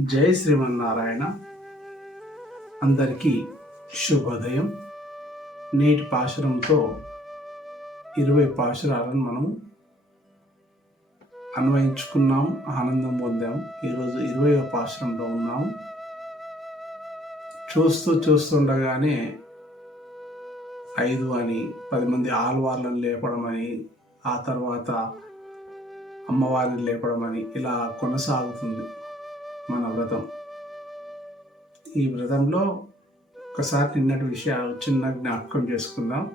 జై శ్రీమన్నారాయణ. అందరికీ శుభోదయం. నేటి పాశురంతో ఇరవై పాశురాలను మనం అన్వయించుకున్నాం ఆనందం పొందాం. ఈరోజు ఇరవై పాశురంలో ఉన్నాం. చూస్తూ చూస్తుండగానే ఐదు అని పది మంది ఆల్వార్లను లేపడం అని ఆ తర్వాత అమ్మవారిని లేపడం అని ఇలా కొనసాగుతుంది. మన వ్రతం. ఈ వ్రతంలో ఒకసారి నిన్నటి విషయాలు చిన్న జ్ఞాపకం చేసుకుందాం.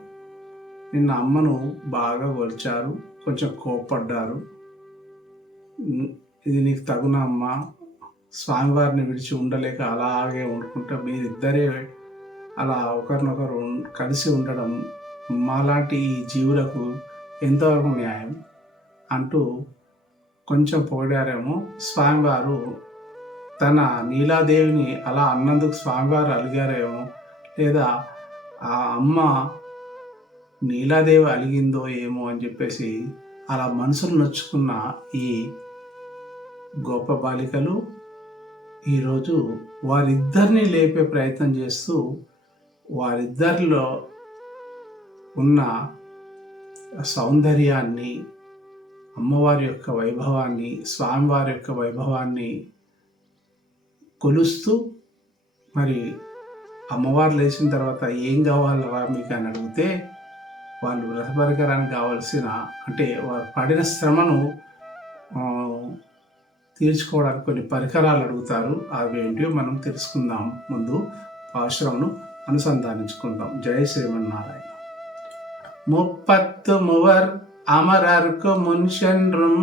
నిన్న అమ్మను బాగా ఒలిచారు కొంచెం కోప్పడ్డారు. ఇది నీకు తగున అమ్మ. స్వామివారిని విడిచి ఉండలేక అలాగే ఉండుకుంటా మీరిద్దరే అలా ఒకరినొకరు కలిసి ఉండడం మాలాంటి ఈ జీవులకు ఎంతవరకు న్యాయం? అంటూ కొంచెం పొగిడారేమో స్వామివారు తన నీలాదేవిని అలా అన్నందుకు స్వామివారు అలిగారేమో? లేదా ఆ అమ్మ నీలాదేవి అలిగిందో ఏమో అని చెప్పేసి అలా మనసులు నొచ్చుకున్న ఈ గొప్ప బాలికలు ఈరోజు వారిద్దరిని లేపే ప్రయత్నం చేస్తూ వారిద్దరిలో ఉన్న సౌందర్యాన్ని అమ్మవారి యొక్క వైభవాన్ని స్వామివారి యొక్క వైభవాన్ని కొలుస్తూ మరి అమ్మవారు లేచిన తర్వాత ఏం కావాలరా మీకు అని అడిగితే వాళ్ళు రసపరికరానికి కావాల్సిన అంటే వారు పడిన శ్రమను ఆ, తీర్చుకోవడానికి కొన్ని పరికరాలు అడుగుతారు అవి ఏంటో మనం తెలుసుకుందాం ముందు పాశ్రమను అనుసంధానించుకుందాం జయ శ్రీమన్నారాయణ முப்பத்து முவர் அமரர்க்கு முன்சென்றும்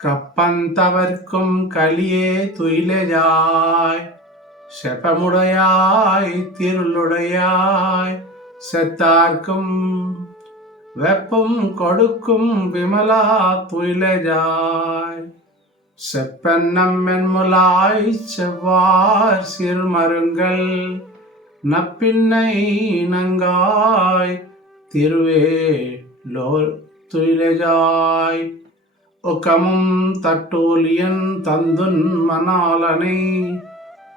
கப்பந்தவர்க்கும் கலியே துயிலெஜாய் செப்பமுடையாய் திருளுடையாய் செத்தார்க்கும் வெப்பம் கொடுக்கும் விமலா துயிலெஜாய் செப்பென்னம் மென்முலாய் செவ்வார் சிறுமருங்கள் நப்பின்னை நங்காய் திருவே லோ துயிலெஜாய் ஒக்கமும் தட்டோலியன் తందున్ మనాలని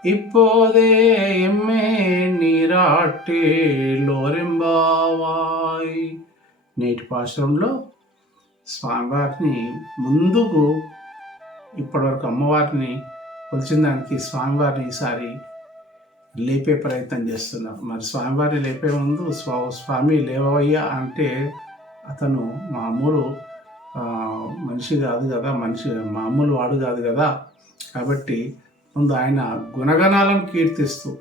ఇప్పోదే எம்மே நீராட்டே లోరెంబావాయ్. నేటి పాశ్రంలో స్వామివారిని ముందుకు ఇప్పటివరకు అమ్మవారిని కొలిచిన దానికి స్వామివారిని ఈసారి లేపే ప్రయత్నం చేస్తున్నారు. మరి స్వామివారిని లేపే ముందు స్వా స్వామి లేవయ్యా అంటే అతను మామూలు మనిషి కాదు కదా మనిషి మామూలు వాడు కాదు కదా. కాబట్టి ముందు ఆయన గుణగణాలను కీర్తిస్తూ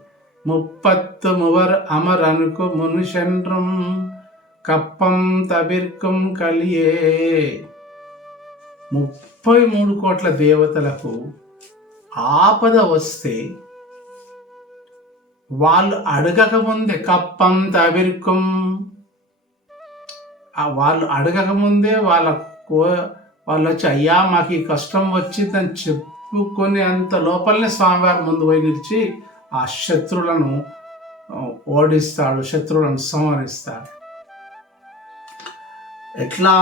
ముప్పత్తు మువర్ అమర్ అనుకు మునుషండ్రం కప్పం తబిర్కం కలియే. ముప్పై మూడు కోట్ల దేవతలకు ఆపద వస్తే వాళ్ళు అడగక ముందే కప్పం తవిర్కం వాళ్ళు అడగక ముందే వాళ్ళ కో వాళ్ళు వచ్చి అయ్యా మాకు ఈ కష్టం వచ్చిందని చెప్పుకొని అంత లోపలనే స్వామివారి ముందు పోయి నిలిచి ఆ శత్రువులను ఓడిస్తాడు శత్రువులను సంహరిస్తాడు. ఎట్లా?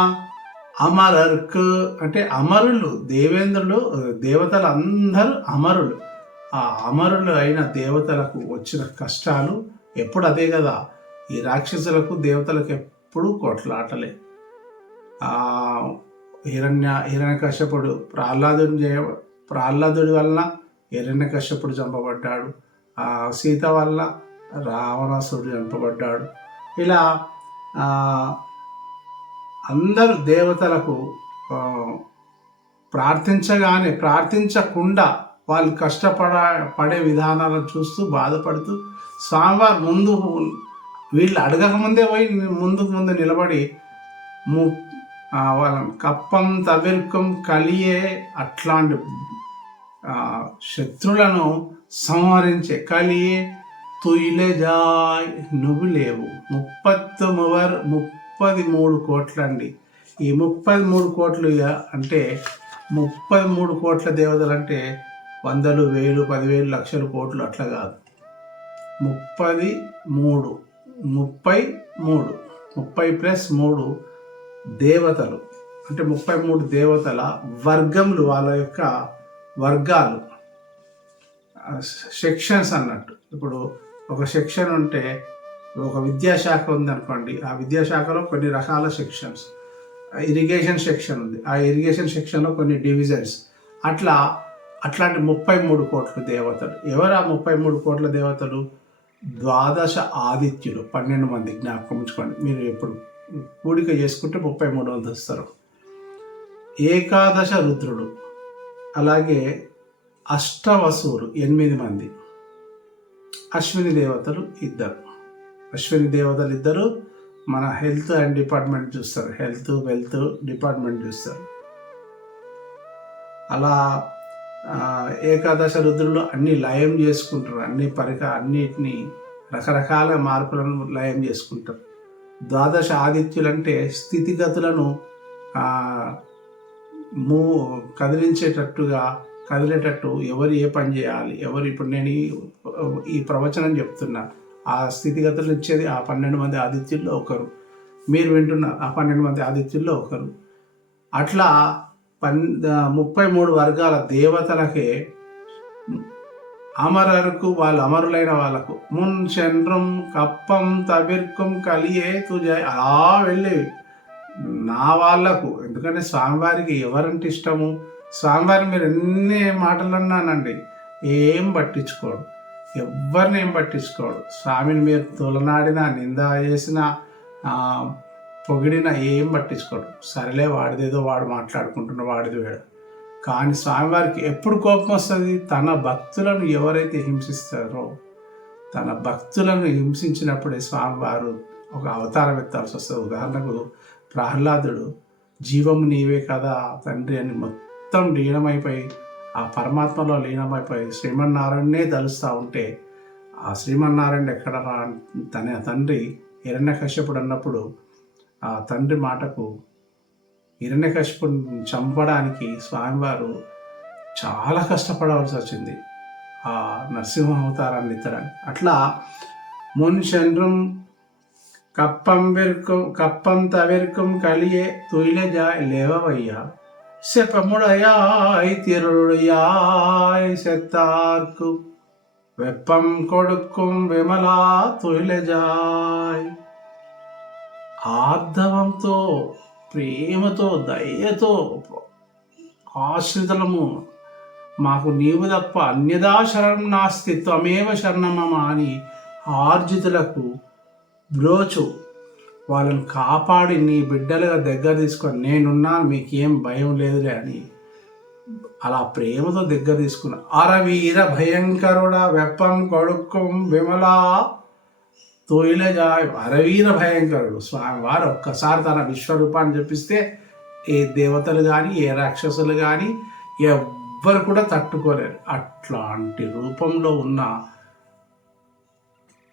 అమరర్క్ అంటే అమరులు దేవేంద్రులు దేవతలు అందరూ అమరులు. ఆ అమరులు అయిన దేవతలకు వచ్చిన కష్టాలు ఎప్పుడు అదే కదా. ఈ రాక్షసులకు దేవతలకు ఎప్పుడూ కొట్లాటలే. హిరణ్య హిరణ్యకశ్యపుడు ప్రహ్లాదుని చే ప్రహ్లాదుడి వల్ల హిరణ్యకశ్యపుడు చంపబడ్డాడు. ఆ సీత వల్ల రావణాసుడు చంపబడ్డాడు. ఇలా అందరు దేవతలకు ప్రార్థించగానే ప్రార్థించకుండా వాళ్ళు కష్టపడ పడే విధానాలను చూస్తూ బాధపడుతూ స్వామివారు ముందు వీళ్ళు అడగక ముందే పోయి ముందుకు ముందు నిలబడి ము వాళ్ళ కప్పం తవిర్కం కలియే అట్లాంటి శత్రులను సంహరించే కలియే తుయిలజాయ్ నువ్వు లేవు. ముప్పత్తు మువర్ ముప్పది మూడు కోట్లండి. ఈ ముప్పై మూడు కోట్లు ఇక అంటే ముప్పై మూడు కోట్ల దేవతలు అంటే వందలు వేలు పదివేలు లక్షలు కోట్లు అట్లా కాదు. ముప్పది మూడు ముప్పై మూడు ముప్పై ప్లస్ మూడు దేవతలు అంటే ముప్పై మూడు దేవతల వర్గములు వాళ్ళ యొక్క వర్గాలు. సెక్షన్స్ అన్నట్టు. ఇప్పుడు ఒక సెక్షన్ ఉంటే ఒక విద్యాశాఖ ఉందనుకోండి ఆ విద్యాశాఖలో కొన్ని రకాల సెక్షన్స్ ఇరిగేషన్ సెక్షన్ ఉంది. ఆ ఇరిగేషన్ సెక్షన్లో కొన్ని డివిజన్స్ అట్లా అట్లాంటి ముప్పై మూడు కోట్ల దేవతలు. ఎవరు ఆ ముప్పై మూడు కోట్ల దేవతలు? ద్వాదశ ఆదిత్యులు. పన్నెండు మంది. జ్ఞాపకం ఉంచుకోండి. మీరు ఎప్పుడు కూడిక చేసుకుంటే ముప్పై మూడు వందలు వస్తారు ఏకాదశ రుద్రుడు అలాగే అష్టవసువులు ఎనిమిది మంది. అశ్విని దేవతలు ఇద్దరు. అశ్విని దేవతలు ఇద్దరు మన హెల్త్ అండ్ డిపార్ట్మెంట్ చూస్తారు. హెల్త్ వెల్త్ డిపార్ట్మెంట్ చూస్తారు. అలా ఏకాదశ రుద్రులు అన్ని లయం చేసుకుంటారు. అన్ని పరిక అన్నిటినీ రకరకాల మార్పులను లయం చేసుకుంటారు. ద్వాదశ ఆదిత్యులంటే స్థితిగతులను మూ కదిలించేటట్టుగా కదిలేటట్టు ఎవరు ఏ పని చేయాలి ఎవరు ఇప్పుడు నేను ఈ ఈ ప్రవచనం చెప్తున్నా. ఆ స్థితిగతులు ఇచ్చేది ఆ పన్నెండు మంది ఆదిత్యుల్లో ఒకరు. మీరు వింటున్నారు ఆ పన్నెండు మంది ఆదిత్యుల్లో ఒకరు. అట్లా పన్ ముప్పై మూడు వర్గాల దేవతలకే అమరరుకు వాళ్ళు అమరులైన వాళ్ళకు మున్ చంద్రం కప్పం తబిర్కం కలియే తుజ అలా వెళ్ళేవి నా వాళ్ళకు ఎందుకంటే స్వామివారికి ఎవరంటే ఇష్టము? స్వామివారి మీరు ఎన్ని మాటలు అన్నానండి ఏం పట్టించుకోడు ఎవరిని ఏం పట్టించుకోడు. స్వామిని మీరు తొలనాడినా నింద చేసిన పొగిడినా ఏం పట్టించుకోడు. సరేలే వాడిదేదో వాడు మాట్లాడుకుంటున్న వాడిది వేడు. కానీ స్వామివారికి ఎప్పుడు కోపం వస్తుంది? తన భక్తులను ఎవరైతే హింసిస్తారో తన భక్తులను హింసించినప్పుడే స్వామివారు ఒక అవతారం ఎత్తాల్సి వస్తుంది. ఉదాహరణకు ప్రహ్లాదుడు జీవము నీవే కదా తండ్రి అని మొత్తం లీనమైపోయి ఆ పరమాత్మలో లీనమైపోయి శ్రీమన్నారాయణనే తలుస్తూ ఉంటే ఆ శ్రీమన్నారాయణ ఎక్కడ రా? తన తండ్రి హిరణ్యకశ్యపుడు అన్నప్పుడు ఆ తండ్రి మాటకు హిరణ్యకశ్యపుని చంపడానికి స్వామివారు చాలా కష్టపడవలసి వచ్చింది ఆ నరసింహ అవతారాన్ని ఎత్తడానికి అట్లా మున్ చంద్రం కప్పం వెరుకం కప్పం తవెరుకం కలియే తుయిలజ లేవవయ్యా செப்பமுடையாய் திருளுடையாய் செத்தார்க்கு வெப்பம் கொடுக்கும் విమలా తుయిలజాయ్ ఆర్ధవంతో ప్రేమతో దయతో ఆశ్రితలము మాకు నీవు తప్ప అన్యదా శరణం నాస్తి త్వమేవ శరణమమ అని ఆర్జితులకు బ్రోచు. వాళ్ళని కాపాడి నీ బిడ్డలుగా దగ్గర తీసుకొని నేనున్నాను మీకేం భయం లేదులే అని అలా ప్రేమతో దగ్గర తీసుకున్న అరవీర భయంకరుడ వెప్పం కొడుక్కం విమలా తోయిలజాయ్ అరవీర భయంకరుడు. స్వామివారు ఒక్కసారి తన విశ్వరూపాన్ని చూపిస్తే ఏ దేవతలు కానీ ఏ రాక్షసులు కానీ ఎవ్వరు కూడా తట్టుకోలేరు. అట్లాంటి రూపంలో ఉన్న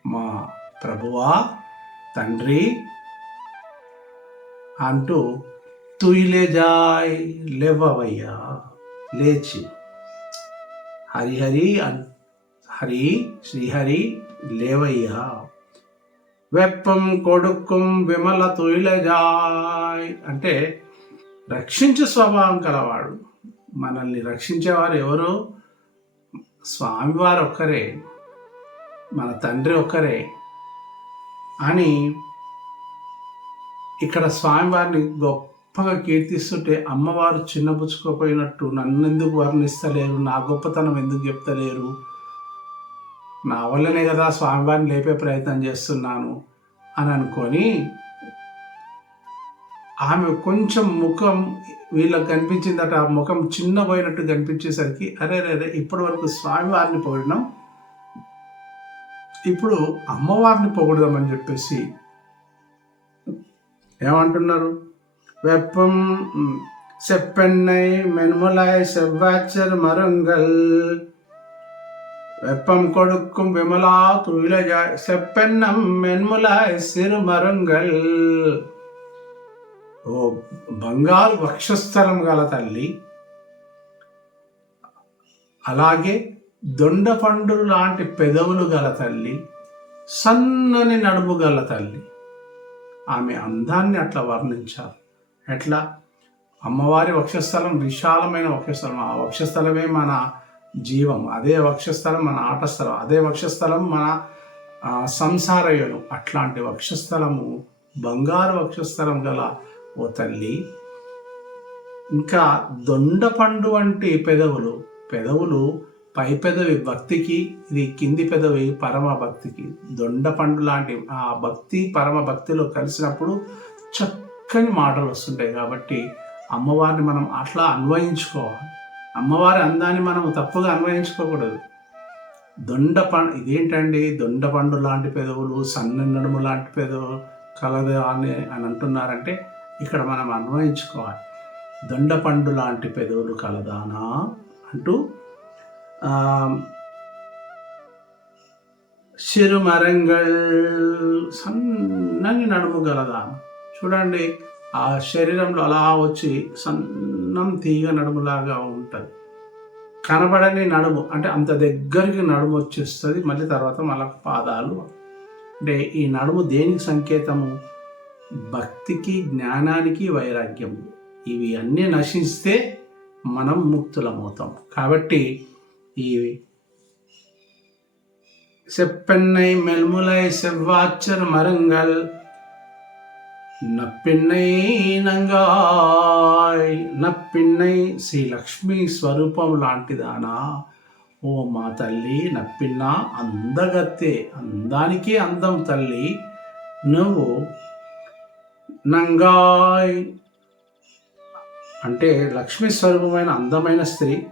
మా ప్రభువా తండ్రి అంటూ తుయిలేజాయ్ లేవవయ్యా లేచి. హరిహరి అన్ హరి శ్రీహరి లేవయ్యా. వెప్పం కొడుక్కుం విమల తుయిలజాయ్. అంటే రక్షించే స్వభావం కలవాడు. మనల్ని రక్షించేవారు ఎవరు? స్వామివారు ఒక్కరే మన తండ్రి ఒక్కరే అని ఇక్కడ స్వామివారిని గొప్పగా కీర్తిస్తుంటే అమ్మవారు చిన్నపుచ్చుకోపోయినట్టు నన్ను ఎందుకు వర్ణిస్తలేరు? నా గొప్పతనం ఎందుకు చెప్తలేరు? నా వల్లనే కదా స్వామివారిని లేపే ప్రయత్నం చేస్తున్నాను అని అనుకొని ఆమె కొంచెం ముఖం వీళ్ళకి కనిపించిందట ఆ ముఖం చిన్న పోయినట్టు కనిపించేసరికి అరే రే ఇప్పటి వరకు స్వామివారిని పొగిడినాం ఇప్పుడు అమ్మవారిని పొగడదామని చెప్పేసి ఏమంటున్నారు వెప్పం செப்பெண்ணை மென்முலாய் செவ்வாய்ச்சர் மருங்கள் வெப்பம் கொடுக்கும் விமலா துயிலஜாய் செப்பெண்ணம் மென்முலாய் சிறுமருங்கள். ఓ బంగారు వక్షస్థలం గల తల్లి అలాగే దొండపండు లాంటి పెదవులు గల తల్లి సన్నని నడుము గల తల్లి ఆమె అందాన్ని అట్లా వర్ణించారు ఎట్లా అమ్మవారి వక్షస్థలం విశాలమైన వక్షస్థలం ఆ వక్షస్థలమే మన జీవం అదే వక్షస్థలం మన ఆటస్థలం అదే వక్షస్థలం మన సంసారయులు అట్లాంటి వక్షస్థలము బంగారు వక్షస్థలం గల ఓ తల్లి. ఇంకా దొండపండు వంటి పెదవులు పెదవులు పై పెదవి భక్తికి ఇది కింది పెదవి పరమ భక్తికి. దొండపండు లాంటి ఆ భక్తి పరమ భక్తిలో కలిసినప్పుడు చక్కని మాటలు వస్తుంటాయి కాబట్టి అమ్మవారిని మనం అట్లా అన్వయించుకోవాలి. అమ్మవారి అందాన్ని మనం తప్పుగా అన్వయించుకోకూడదు. దొండ పండు ఇదేంటండి? దొండపండు లాంటి పెదవులు సన్న నడుము లాంటి పెదవులు కలదు అని అని అంటున్నారంటే ఇక్కడ మనం అన్వయించుకోవాలి. దొండపండు లాంటి పెదవులు కలదానా అంటూ చిరుమరంగల్ సన్నని నడుము గలదా చూడండి ఆ శరీరంలో అలా వచ్చి సన్నం తీగ నడుములాగా కనబడని నడుము అంటే అంత దగ్గరికి నడుము వచ్చేస్తుంది మళ్ళీ తర్వాత మళ్ళీ పాదాలు అంటే ఈ నడుము దేనికి సంకేతము భక్తికి జ్ఞానానికి వైరాగ్యం ఇవి అన్నీ నశిస్తే మనం ముక్తులమవుతాం కాబట్టి ఈ செப்பெண்ணை மெல்முலை செவ்வாச்சர் மருங்கள் నప్పిన్నై నంగాయ్ నప్పిన్నై శ్రీ లక్ష్మీ స్వరూపం లాంటిదానా? ఓ మా తల్లి నప్పిన్న అందగత్తే అందానికి అందం తల్లి. నువ్వు నంగాయ్ అంటే లక్ష్మీ స్వరూపమైన అందమైన స్త్రీ.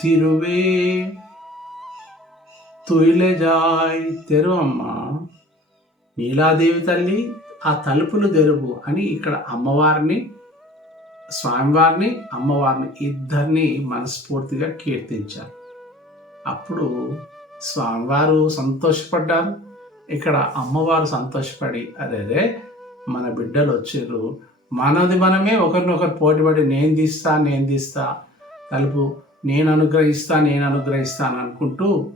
తిరువే తుయిలెజాయ్ తెరువమ్మా. నీలాదేవి తల్లి ఆ తలుపులు తెరువు అని ఇక్కడ అమ్మవారిని స్వామివారిని అమ్మవారిని ఇద్దరిని మనస్ఫూర్తిగా కీర్తించారు. అప్పుడు స్వామివారు సంతోషపడ్డారు. ఇక్కడ అమ్మవారు సంతోషపడి అదే మన బిడ్డలు వచ్చారు. మనది మనమే ఒకరినొకరు పోటీపడి నేను తీస్తా నేను తీస్తా తలుపు నేను అనుగ్రహిస్తా నేను అనుగ్రహిస్తాను అనుకుంటూ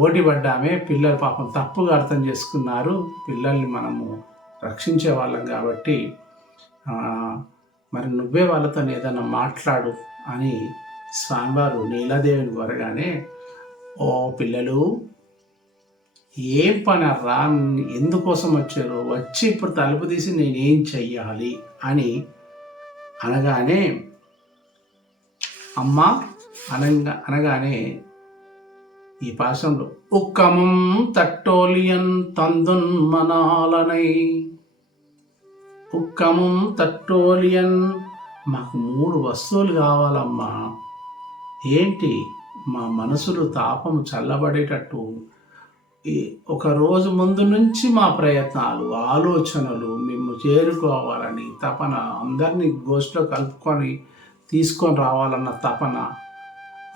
పోటీ పడ్డామే. పిల్లలు పాపం తప్పుగా అర్థం చేసుకున్నారు. పిల్లల్ని మనము రక్షించే వాళ్ళం కాబట్టి మరి నువ్వే వాళ్ళతో ఏదైనా మాట్లాడు అని స్వామివారు నీలాదేవిని కోరగానే ఓ పిల్లలు ఏం పని రా ఎందుకోసం వచ్చారు వచ్చి ఇప్పుడు తలుపు తీసి నేనేం చెయ్యాలి? అని అనగానే అమ్మ అనగా అనగానే ఈ పాశంలో ఉక్కమం తట్టోలియన్ తందున్ మనాలనై ఉక్కమం తట్టోలియన్ మాకు మూడు వస్తువులు కావాలమ్మా. ఏంటి? మా మనసులు తాపం చల్లబడేటట్టు. ఈ ఒక రోజు ముందు నుంచి మా ప్రయత్నాలు ఆలోచనలు మేము చేరుకోవాలని తపన అందరినీ గోష్ఠిలో కలుపుకొని తీసుకొని రావాలన్న తపన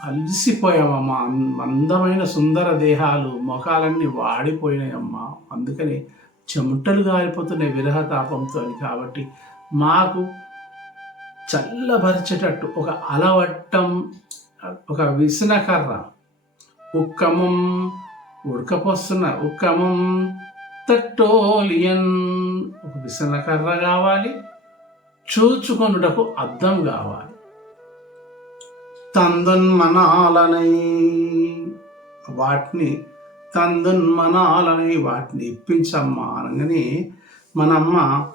అలసిపోయావమ్మా. అందమైన సుందర దేహాలు ముఖాలన్నీ వాడిపోయినాయమ్మా. అందుకని చెమటలు గారిపోతున్నాయి విరహ తాపంతో కాబట్టి మాకు చల్లబరిచేటట్టు ఒక అలవట్టం ఒక విసనకర్ర ఉక్కమం ఉడకపోస్తున్న ఉక్కమం తట్టోలియన్ ఒక విసనకర్ర కావాలి చూచుకొనుటకు అద్దం కావాలి. తందున్మనాలనై వాటిని తందున్మనాలని వాటిని ఇప్పించమ్మా అనగానే మన అమ్మ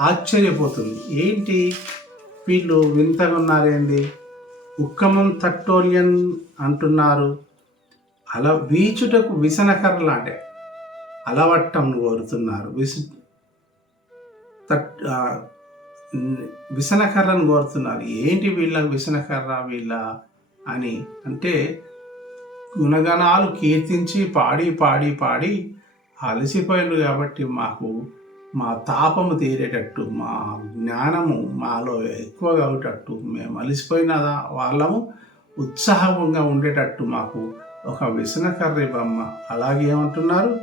ఆశ్చర్యపోతుంది. ఏంటి? వీళ్ళు వింతగా ఉన్నారేంది ఉక్కమం తట్టోలియన్ అంటున్నారు. అలా వీచుటకు విసనకర్ర అంటే అలవట్టం కోరుతున్నారు. విసు తట్ విసనకర్రను కోరుతున్నారు. ఏంటి వీళ్ళ విసనకర్ర వీళ్ళ అని అంటే గుణగణాలు కీర్తించి పాడి పాడి పాడి అలసిపోయారు కాబట్టి మాకు మా తాపము తీరేటట్టు మా జ్ఞానము మాలో ఎక్కువగా ఉండేటట్టు మేము అలసిపోయిన వాళ్ళము ఉత్సాహంగా ఉండేటట్టు మాకు ఒక విసనకర్ర బొమ్మ అలాగే ఏమంటున్నారు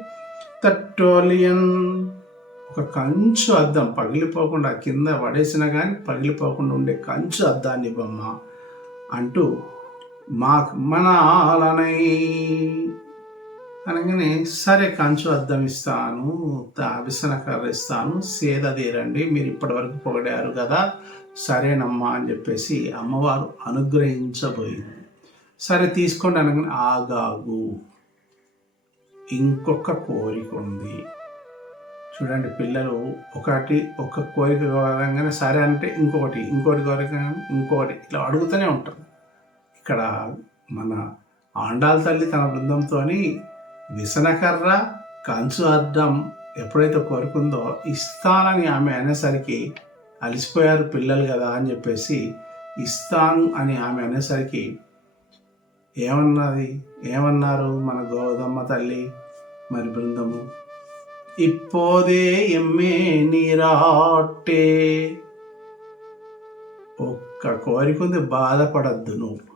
తట్టోలియన్ ఒక కంచు అద్దం పగిలిపోకుండా కింద పడేసినా కానీ పగిలిపోకుండా ఉండే కంచు అద్దాన్ని బొమ్మ అంటూ మా మన ఆలనై అనగానే సరే కంచు అద్దం ఇస్తాను త- కర్ర ఇస్తాను సేద తీరండి మీరు ఇప్పటివరకు పొగడారు కదా సరేనమ్మా అని చెప్పేసి అమ్మవారు అనుగ్రహించబోయింది. సరే తీసుకోండి అనగానే ఆగాగు. ఇంకొక కోరిక ఉంది. చూడండి పిల్లలు ఒకటి ఒక కోరిక కోరగానే సరే అంటే ఇంకొకటి ఇంకోటి కోరిక ఇంకొకటి ఇట్లా అడుగుతూనే ఉంటారు. ఇక్కడ మన ఆండాల తల్లి తన బృందంతో విసనకర్ర కంచు అద్దం ఎప్పుడైతే కోరుకుందో ఇస్తానని ఆమె అనేసరికి అలసిపోయారు పిల్లలు కదా అని చెప్పేసి ఇస్తాను అని ఆమె అనేసరికి ఏమన్నది? ఏమన్నారు మన గోదమ్మ తల్లి? మరి బృందము? இப்போதே எம்மே నీరాటే ఒక్క కోరికుంది బాధపడద్దు నువ్వు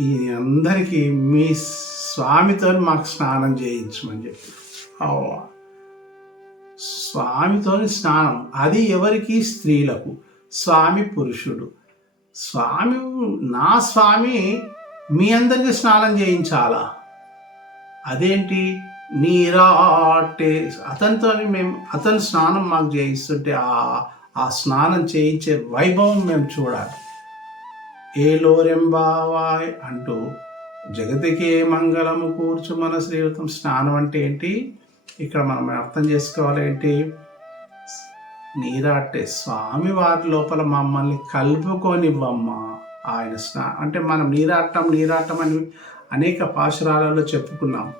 ఈ అందరికీ మీ స్వామితో మాకు స్నానం చేయించమని చెప్పి స్వామితో స్నానం అది ఎవరికి స్త్రీలకు స్వామి పురుషుడు స్వామి నా స్వామి మీ అందరికీ స్నానం చేయించాలా అదేంటి నీరాటే. అతనితో మేము అతని స్నానం మాకు చేయిస్తుంటే ఆ ఆ స్నానం చేయించే వైభవం మేము చూడాలి. ఏ లోరెంబావాయ్ అంటూ జగతికే మంగళము కూర్చు మన శ్రీవతం స్నానం అంటే ఏంటి? ఇక్కడ మనం అర్థం చేసుకోవాలి ఏంటి? నీరాటే. స్వామి వారి లోపల మమ్మల్ని కలుపుకొనివ్వమ్మ. ఆయన స్నా అంటే మనం నీరాటం నీరాటం అని అనేక పాశురాలలో చెప్పుకున్నాం.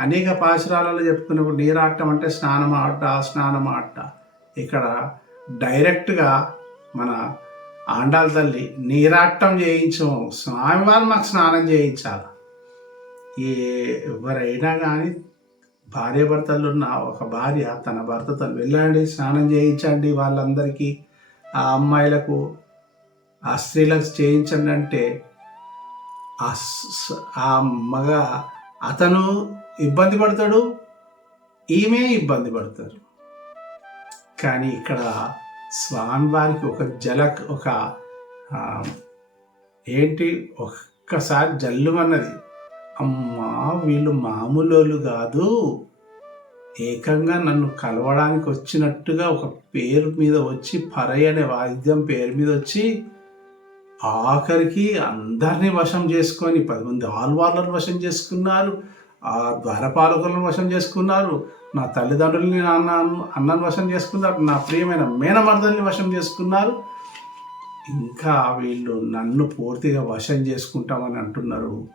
అనేక పాశురాలలో చెప్పుకున్నప్పుడు నీరాటం అంటే స్నానం ఆట స్నానం ఆట ఇక్కడ డైరెక్ట్గా మన ఆండాల తల్లి నీరాటం చేయించము స్వామివారు మాకు స్నానం చేయించాలి. ఏ ఎవరైనా కానీ భార్య భర్తలు ఉన్న ఒక భార్య తన భర్తతో వెళ్ళండి స్నానం చేయించండి వాళ్ళందరికీ. ఆ అమ్మాయిలకు ఆ స్త్రీలకు చేయించండి అంటే ఆ మగ అతను ఇబ్బంది పడతాడు ఈమె ఇబ్బంది పడతారు. కానీ ఇక్కడ స్వామివారికి ఒక జలక్ ఒక ఏంటి ఒక్కసారి జల్లుమన్నది. అమ్మా వీళ్ళు మామూలు కాదు. ఏకంగా నన్ను కలవడానికి వచ్చినట్టుగా ఒక పేరు మీద వచ్చి పరై అనే వాయిద్యం పేరు మీద వచ్చి ఆఖరికి అందరినీ వశం చేసుకొని పది మంది ఆల్వార్లను వశం చేసుకున్నారు ఆ ద్వారపాలకులను వశం చేసుకున్నారు నా తల్లిదండ్రుల్ని నాన్న అన్నను వశం చేసుకున్నారు నా ప్రియమైన మేనమర్దల్ని వశం చేసుకున్నారు. ఇంకా వీళ్ళు నన్ను పూర్తిగా వశం చేసుకుంటామని అంటున్నారు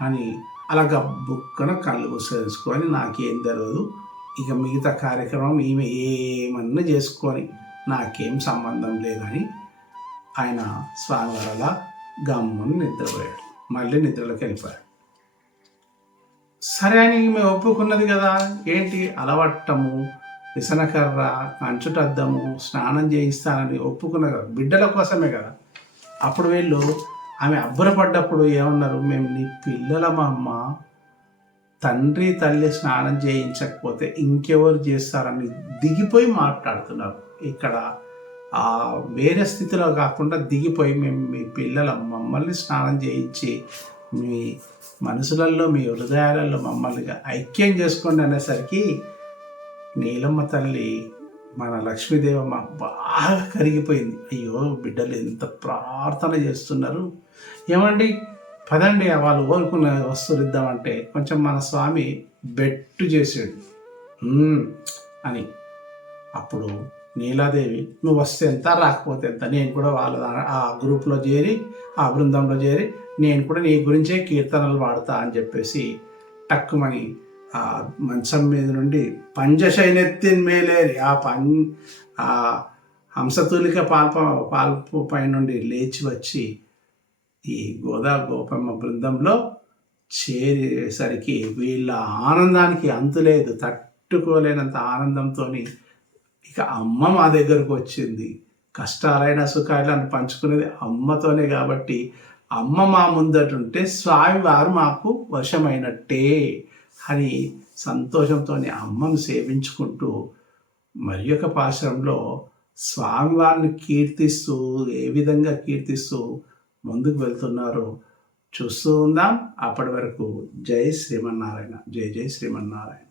అని అలా గబ్బుక్కన కళ్ళు మూసేసుకొని నాకేం తెలియదు ఇక మిగతా కార్యక్రమం ఈమె ఏమన్నా చేసుకొని నాకేం సంబంధం లేదని ఆయన స్వామివారు అలా గమ్ముని నిద్రపోయాడు. మళ్ళీ నిద్రలోకి వెళ్ళిపోయాడు. సరే అని మేము ఒప్పుకున్నది కదా ఏంటి అలవట్టము విసనకర్ర కంచుటద్దము స్నానం చేయిస్తానని ఒప్పుకున్న కదా బిడ్డల కోసమే కదా. అప్పుడు వీళ్ళు ఆమె అబ్బురపడ్డప్పుడు ఏమన్నారు మేము నీ పిల్లలమా అమ్మ తండ్రి తల్లి స్నానం చేయించకపోతే ఇంకెవరు చేస్తారని దిగిపోయి మాట్లాడుతున్నారు. ఇక్కడ వేరే స్థితిలో కాకుండా దిగిపోయి మేము మీ పిల్లల మమ్మల్ని స్నానం చేయించి మీ మనసులలో మీ హృదయాలలో మమ్మల్ని ఐక్యం చేసుకోండి అనేసరికి నీలమ్మ తల్లి మన లక్ష్మీదేవమ్మ బాగా కరిగిపోయింది. అయ్యో బిడ్డలు ఎంత ప్రార్థన చేస్తున్నారు. ఏమండి? పదండి వాళ్ళు కోరుకున్న వస్తువులు ఇద్దామంటే కొంచెం మన స్వామి బెట్టు చేసాడు. అని. అప్పుడు నీలాదేవి నువ్వు వస్తే ఎంత రాకపోతే ఎంత నేను కూడా వాళ్ళ ఆ గ్రూప్లో చేరి ఆ బృందంలో చేరి నేను కూడా నీ గురించే కీర్తనలు వాడతా అని చెప్పేసి టక్కుమని ఆ మంచం మీద నుండి పంచశైనెత్తిన మేలేరి ఆ పం ఆ హంసతూలిక పాల్ప పాల్పు పై నుండి లేచి వచ్చి ఈ గోదా గోపమ్మ బృందంలో చేరేసరికి వీళ్ళ ఆనందానికి అంతులేదు తట్టుకోలేనంత ఆనందంతో ఇక అమ్మ మా దగ్గరకు వచ్చింది. కష్టాలైన సుఖాలను పంచుకునేది అమ్మతోనే కాబట్టి అమ్మ మా ముందటుంటే స్వామివారు మాకు వశమైనట్టే అని సంతోషంతోనే అమ్మను సేవించుకుంటూ మరి యొక్క పాశ్రంలో స్వామివారిని కీర్తిస్తూ ఏ విధంగా కీర్తిస్తూ ముందుకు వెళ్తున్నారో చూస్తూ ఉందాం. అప్పటి వరకు జై శ్రీమన్నారాయణ. జై జై శ్రీమన్నారాయణ.